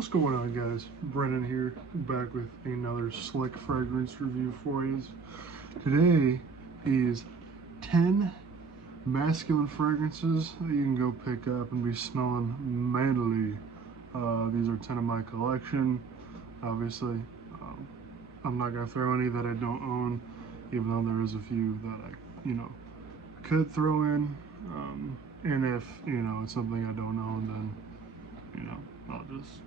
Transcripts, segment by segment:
What's going on, guys? Brennan here, back with another slick fragrance review for you. Today is 10 masculine fragrances that you can go pick up and be smelling manly. These are 10 of my collection. Obviously, I'm not gonna throw any that I don't own, even though there is a few that I could throw in. And if it's something I don't own, then I'll just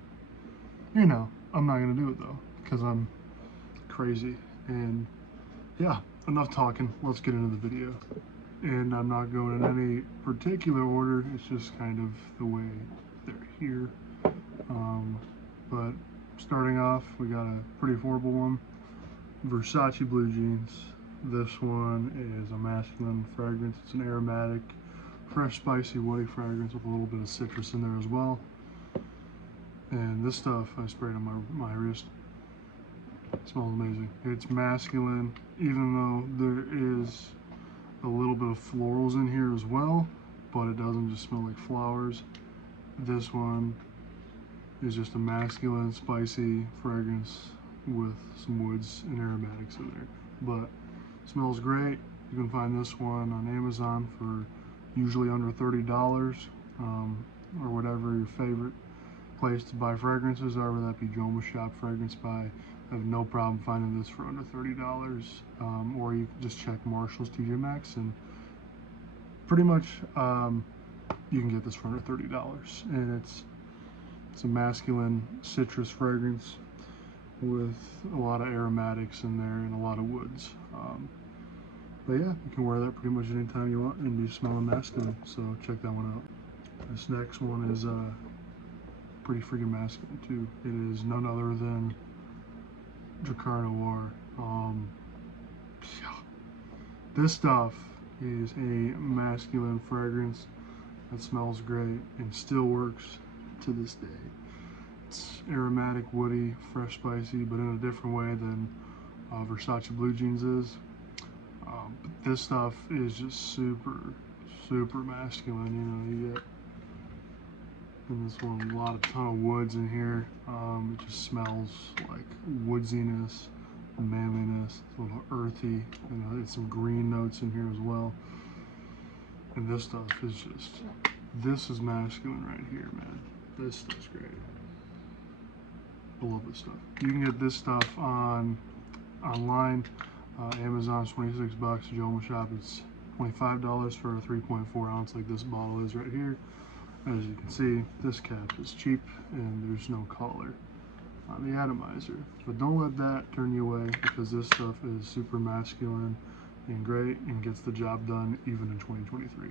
I'm not gonna do it though, because I'm crazy. And yeah, enough talking, let's get into the video. And I'm not going in any particular order, it's just kind of the way they're here. But starting off, we got a pretty affordable one, Versace Blue Jeans. This one is a masculine fragrance. It's an aromatic, fresh, spicy, woody fragrance with a little bit of citrus in there as well. And this stuff I sprayed on my wrist. It smells amazing. It's masculine, even though there is a little bit of florals in here as well, but it doesn't just smell like flowers. This one is just a masculine, spicy fragrance with some woods and aromatics in there. But it smells great. You can find this one on Amazon for usually under $30, or whatever your favorite place to buy fragrances are, whether that be Joma Shop, Fragrance Buy. I have no problem finding this for under $30, or you can just check Marshall's, TJ Maxx, and pretty much you can get this for under $30. And it's a masculine citrus fragrance with a lot of aromatics in there and a lot of woods. But yeah, you can wear that pretty much anytime you want and be smelling masculine, so check that one out. This next one is pretty freaking masculine too. It is none other than Drakkar Noir. This stuff is a masculine fragrance that smells great and still works to this day. It's aromatic, woody, fresh, spicy, but in a different way than Versace Blue Jeans is. But this stuff is just super masculine. You get in this one a ton of woods in here. It just smells like woodsiness, manliness, a little earthy. There's some green notes in here as well. And this stuff is this is masculine right here, man. This stuff's great. I love this stuff. You can get this stuff online. Amazon's 26 bucks. Joma Shop, it's $25 for a 3.4 ounce like this bottle is right here. As you can see, this cap is cheap and there's no collar on the atomizer. But don't let that turn you away, because this stuff is super masculine and great and gets the job done even in 2023.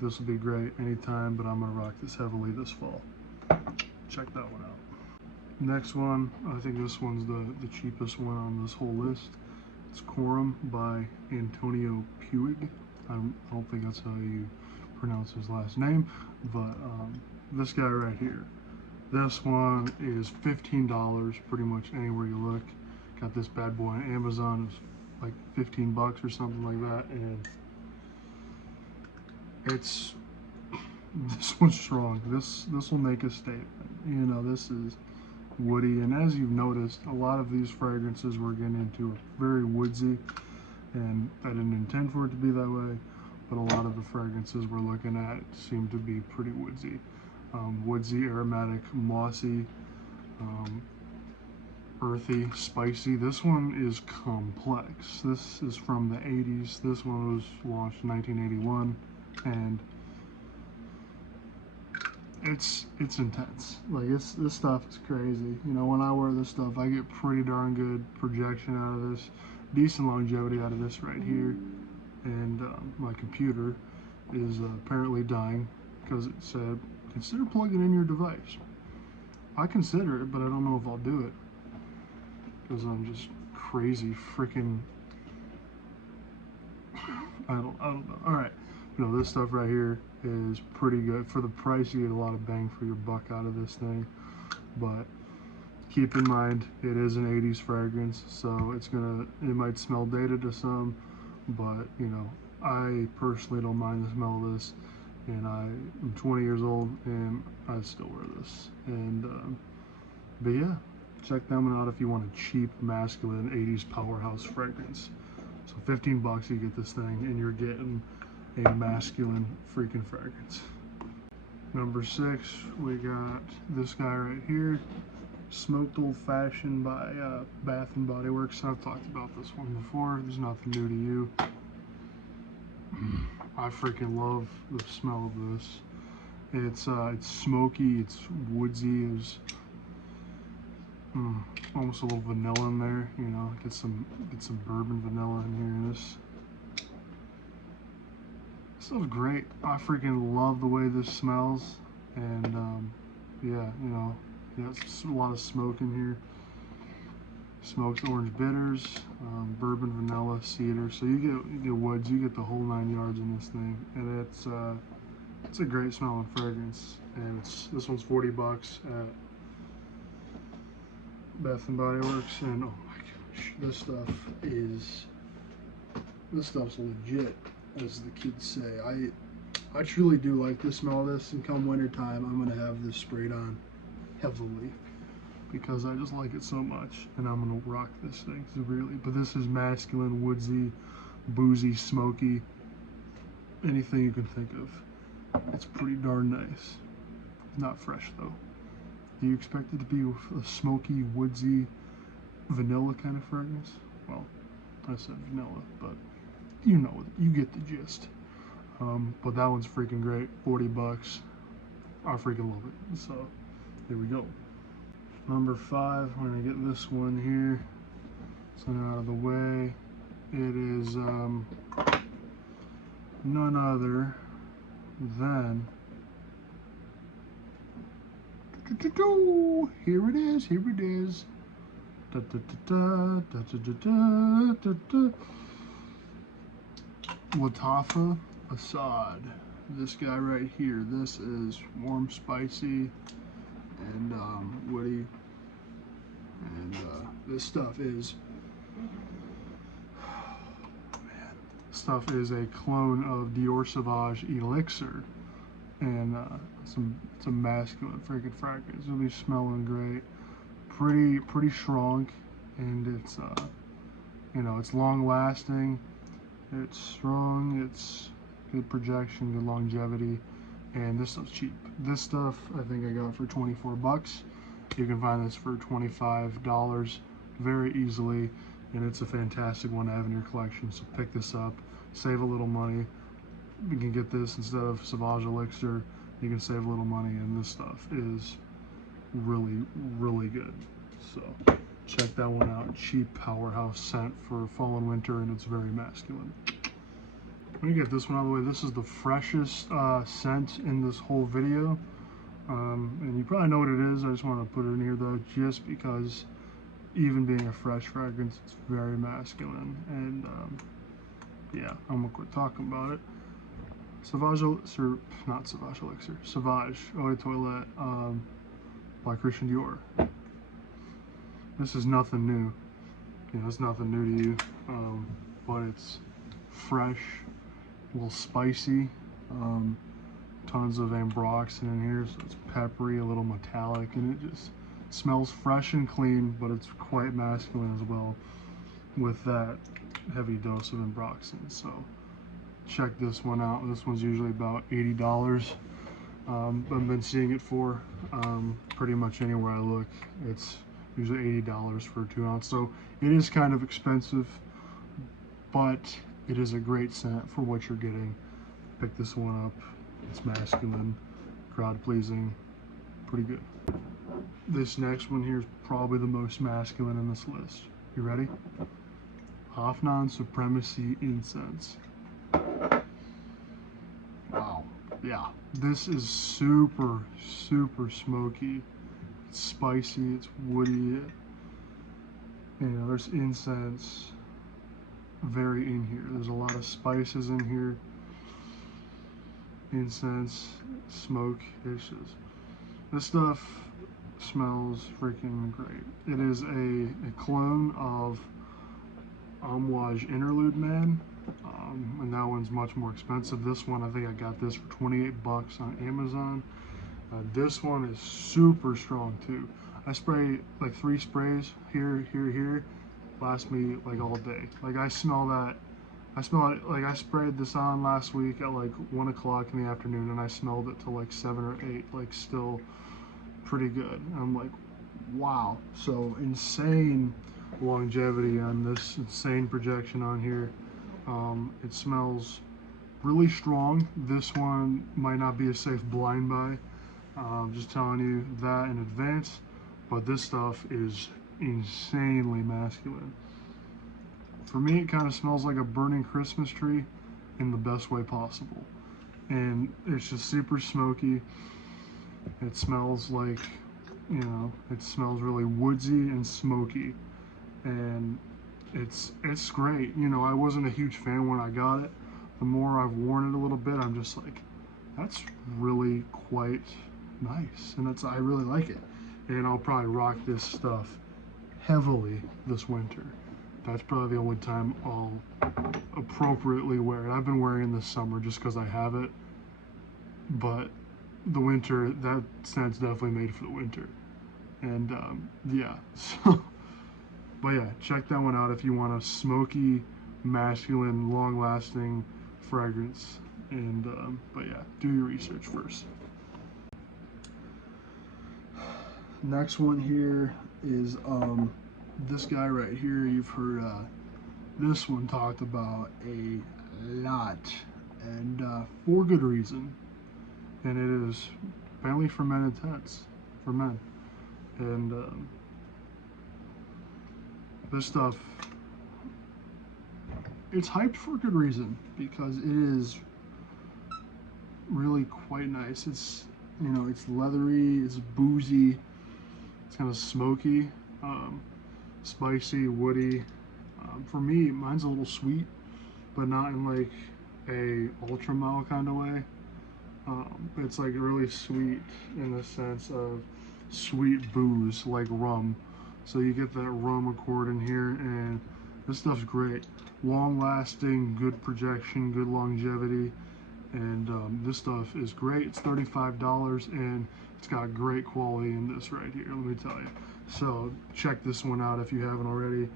This will be great anytime, but I'm gonna rock this heavily this fall. Check that one out. Next one, I think this one's the cheapest one on this whole list. It's Coram by Antonio Puig. I don't think that's how you pronounce his last name, but this guy right here. This one is $15 pretty much anywhere you look. Got this bad boy on Amazon. It's like 15 bucks or something like that, and this one's strong. This will make a statement. This is woody, and as you've noticed, a lot of these fragrances we're getting into are very woodsy, and I didn't intend for it to be that way, but a lot of the fragrances we're looking at seem to be pretty woodsy. Woodsy, aromatic, mossy, earthy, spicy. This one is complex. This is from the 80s. This one was launched in 1981, and it's intense. Like this stuff is crazy. When I wear this stuff, I get pretty darn good projection out of this, decent longevity out of this right here. And my computer is apparently dying because it said, consider plugging in your device. I consider it, but I don't know if I'll do it because I'm just crazy freaking, I don't know. All right, this stuff right here is pretty good. For the price, you get a lot of bang for your buck out of this thing. But keep in mind, it is an 80s fragrance, so it might smell dated to some, but I personally don't mind the smell of this. And I'm 20 years old and I still wear this. And But yeah, check them out if you want a cheap, masculine 80s powerhouse fragrance. So 15 bucks, you get this thing, and you're getting a masculine freaking fragrance. Number 6, we got this guy right here, Smoked Old Fashioned by Bath and Body Works. I've talked about this one before. There's nothing new to you. I freaking love the smell of this. It's smoky, it's woodsy, it's almost a little vanilla in there. You know, get some bourbon vanilla in here. This smells great. I freaking love the way this smells, and yeah, you know, yeah, it's a lot of smoke in here. Smoked orange bitters, bourbon, vanilla, cedar. So you get woods, you get the whole 9 yards in this thing, and it's a great smelling fragrance. And this one's 40 bucks at Bath and Body Works, and oh my gosh, this stuff's legit, as the kids say. I truly do like the smell of this, and come winter time, I'm gonna have this sprayed on heavily because I just like it so much, and I'm gonna rock this thing severely. But this is masculine, woodsy, boozy, smoky, anything you can think of. It's pretty darn nice. Not fresh though. Do you expect it to be a smoky, woodsy, vanilla kind of fragrance? Well, I said vanilla, but you know, you get the gist. But that one's freaking great. 40 bucks. I freaking love it. So, here we go. Number 5, we're gonna get this one here. So out of the way. It is none other than here it is. Here it is. Da, da, da, da, da, da, da, da, da. Lattafa Assad. This guy right here. This is warm, spicy, and woody. And this stuff is, a clone of Dior Sauvage Elixir, and it's a masculine freaking fragrance. It'll be smelling great, pretty strong, and it's you know, it's long lasting, it's strong, it's good projection, good longevity, and this stuff's cheap. This stuff I think I got for 24 bucks. You can find this for $25 very easily, and it's a fantastic one to have in your collection. So pick this up, save a little money. You can get this instead of Sauvage Elixir. You can save a little money, and this stuff is really, really good. So check that one out. Cheap powerhouse scent for fall and winter, and it's very masculine. Let me get this one out of the way. This is the freshest scent in this whole video. And you probably know what it is. I just want to put it in here though, just because even being a fresh fragrance, it's very masculine. And yeah, I'm gonna quit talking about it. Sauvage Elixir, not Sauvage Elixir, Sauvage Eau de Toilette by Christian Dior. This is nothing new. You know, it's nothing new to you, but it's fresh, a little spicy. Tons of ambroxan in here, so it's peppery, a little metallic, and it just smells fresh and clean, but it's quite masculine as well with that heavy dose of ambroxan. So check this one out. This one's usually about $80. I've been seeing it for pretty much anywhere I look. It's usually $80 for a 2 ounce, so it is kind of expensive, but it is a great scent for what you're getting. Pick this one up. It's masculine, crowd pleasing, pretty good. This next one here is probably the most masculine in this list. You ready? Afnan Supremacy Incense. Wow, yeah. This is super, super smoky. It's spicy, it's woody. You know, there's incense very in here. There's a lot of spices in here. Incense, smoke, dishes. This stuff smells freaking great. It is a clone of Amouage Interlude Man, and that one's much more expensive. This one, I think I got this for 28 bucks on Amazon. This one is super strong too. I spray like 3 sprays here, here, here, last me like all day. Like I smell that. I smell it like I sprayed this on last week at like 1 o'clock in the afternoon, and I smelled it till like 7 or 8, like still pretty good. And I'm like, wow. So insane longevity on this, insane projection on here. It smells really strong. This one might not be a safe blind buy. Just telling you that in advance. But this stuff is insanely masculine. For me, it kind of smells like a burning Christmas tree in the best way possible. And it's just super smoky. It smells like, it smells really woodsy and smoky. And it's great. I wasn't a huge fan when I got it. The more I've worn it a little bit, I'm just like, that's really quite nice. And I really like it. And I'll probably rock this stuff heavily this winter. That's probably the only time I'll appropriately wear it. I've been wearing it this summer just because I have it. But the winter, that scent's definitely made for the winter. And yeah, so, but yeah, check that one out if you want a smoky, masculine, long-lasting fragrance. And but yeah, do your research first. Next one here is this guy right here. You've heard this one talked about a lot, and for good reason. And it is Bentley for Men Intense, for men. And this stuff, it's hyped for good reason because it is really quite nice. It's, it's leathery, it's boozy, it's kind of smoky, spicy, woody. For me, mine's a little sweet, but not in like a ultra mild kind of way. It's like really sweet in the sense of sweet booze, like rum. So you get that rum accord in here, and this stuff's great. Long lasting, good projection, good longevity, and this stuff is great. It's $35, and it's got great quality in this right here, let me tell you. So check this one out if you haven't already.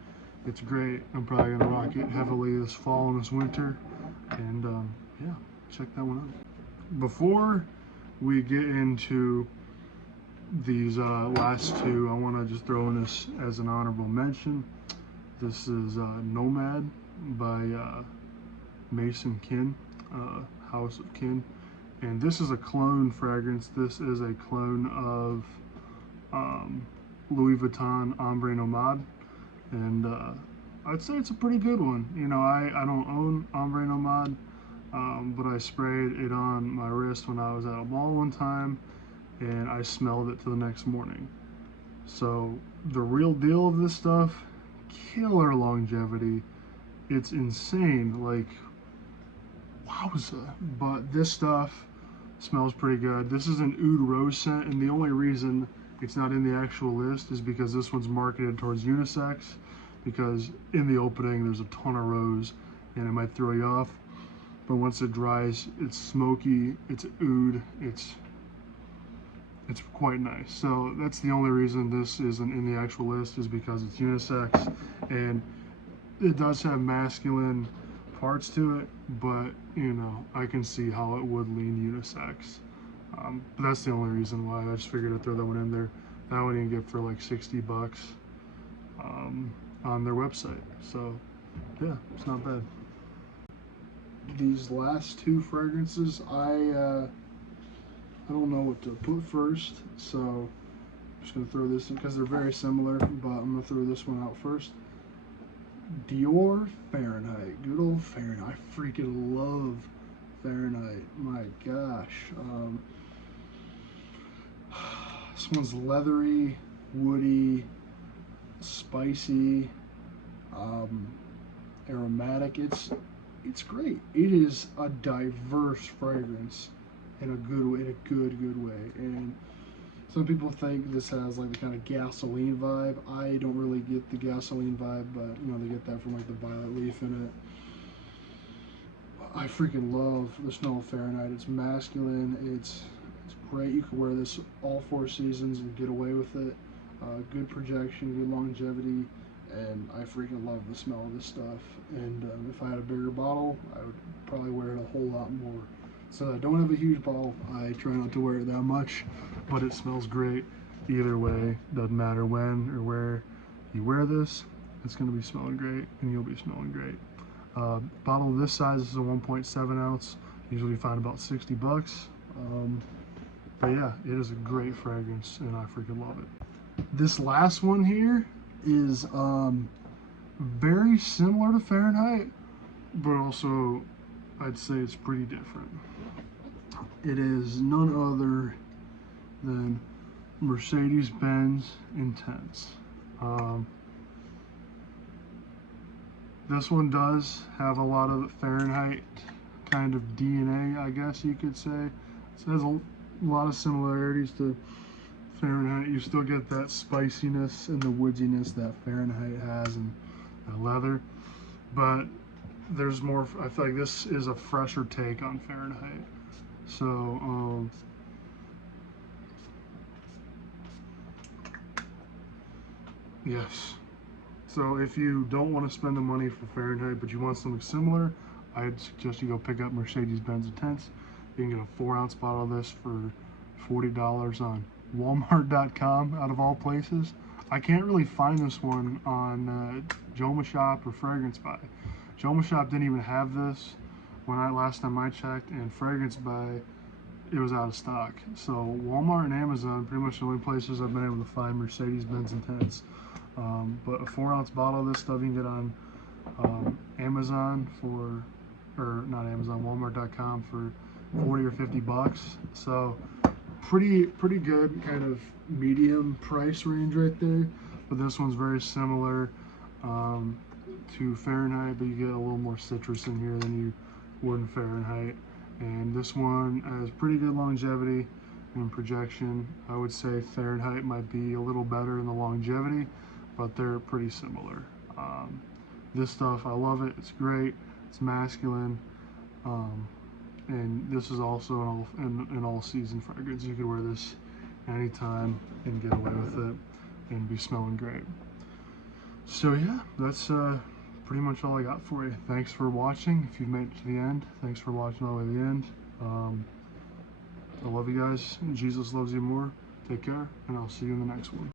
It's great. I'm probably gonna rock it heavily this fall and this winter, and yeah, check that one out. Before we get into these last two, I want to just throw in this as an honorable mention. This is Nomad by Mason Kin, House of Kin. And this is a clone fragrance. This is a clone of Louis Vuitton Ombre Nomade. And I'd say it's a pretty good one. I don't own Ombre Nomade. But I sprayed it on my wrist when I was at a mall one time, and I smelled it to the next morning. So the real deal of this stuff, killer longevity. It's insane, like wowza. But this stuff smells pretty good. This is an oud rose scent, and the only reason it's not in the actual list is because this one's marketed towards unisex, because in the opening there's a ton of rose and it might throw you off. But once it dries, it's smoky, it's oud, it's quite nice. So that's the only reason this isn't in the actual list, is because it's unisex, and it does have masculine parts to it, but I can see how it would lean unisex. But that's the only reason why. I just figured I'd throw that one in there. That one you can get for like $60 on their website. So yeah, it's not bad. These last two fragrances, I don't know what to put first, so I'm just gonna throw this in because they're very similar, but I'm gonna throw this one out first. Dior Fahrenheit, good old Fahrenheit. I freaking love Fahrenheit. My gosh, this one's leathery, woody, spicy, aromatic. It's great. It is a diverse fragrance in a good way. And some people think this has like the kind of gasoline vibe. I don't really get the gasoline vibe, but they get that from like the violet leaf in it. I freaking love the smell of Fahrenheit. It's masculine. It's great. You can wear this all 4 seasons and get away with it. good projection, good longevity, and I freaking love the smell of this stuff. And if I had a bigger bottle, I would probably wear it a whole lot more. So I don't have a huge bottle. I try not to wear it that much, but it smells great. Either way, doesn't matter when or where you wear this, it's going to be smelling great, and you'll be smelling great. Bottle this size is a 1.7 ounce. Usually you find about 60 bucks. But yeah, it is a great fragrance, and I freaking love it. This last one here is very similar to Fahrenheit, but also I'd say it's pretty different. It is none other than Mercedes-Benz Intense. This one does have a lot of Fahrenheit kind of DNA, I guess you could say. It has a lot of similarities to Fahrenheit. You still get that spiciness and the woodiness that Fahrenheit has in leather, but there's more. I feel like this is a fresher take on Fahrenheit. So yes. So if you don't want to spend the money for Fahrenheit, but you want something similar, I'd suggest you go pick up Mercedes-Benz Intense. You can get a 4-ounce bottle of this for $40 on Walmart.com, out of all places. I can't really find this one on Joma Shop or Fragrance Buy. Joma Shop didn't even have this when last time I checked, and Fragrance Buy, it was out of stock. So Walmart and Amazon, pretty much the only places I've been able to find Mercedes-Benz Intense. But a 4-ounce bottle of this stuff you can get on Amazon for, or not Amazon, Walmart.com for 40 or 50 bucks. So pretty good kind of medium price range right there. But this one's very similar to Fahrenheit, but you get a little more citrus in here than you would in Fahrenheit. And this one has pretty good longevity and projection. I would say Fahrenheit might be a little better in the longevity, but they're pretty similar. This stuff, I love it. It's great. It's masculine. And this is also an all-season fragrance. You could wear this anytime and get away with it and be smelling great. So yeah, that's pretty much all I got for you. Thanks for watching. If you've made it to the end, thanks for watching all the way to the end. I love you guys. Jesus loves you more. Take care, and I'll see you in the next one.